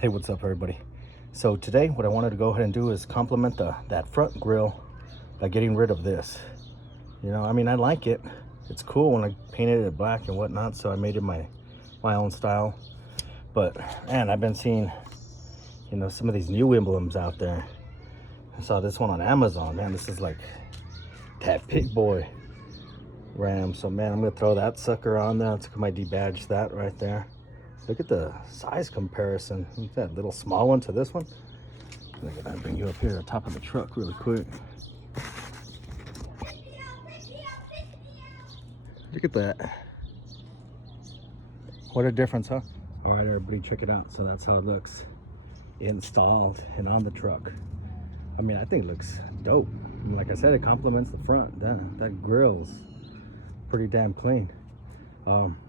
Hey, what's up everybody? So today what I wanted to go ahead and do is complement that front grille by getting rid of this. You know, I mean, I like it. It's cool when I painted it black and whatnot, so I made it my own style. But man, I've been seeing, you know, some of these new emblems out there. I saw this one on Amazon. Man, this is like that big boy ram. So man, I'm gonna throw that sucker on there. I might debadge that right there. Look at the size comparison. Look at that little small one to this one. Look at that. Bring you up here to the top of the truck really quick. Look at that. What a difference, huh? All right, everybody, check it out. So that's how it looks installed and on the truck. I mean, I think it looks dope. And like I said, it complements the front. That grill's pretty damn clean.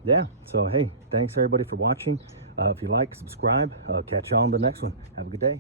Yeah, so hey, thanks everybody for watching. If you like, subscribe. Catch you on the next one. Have a good day.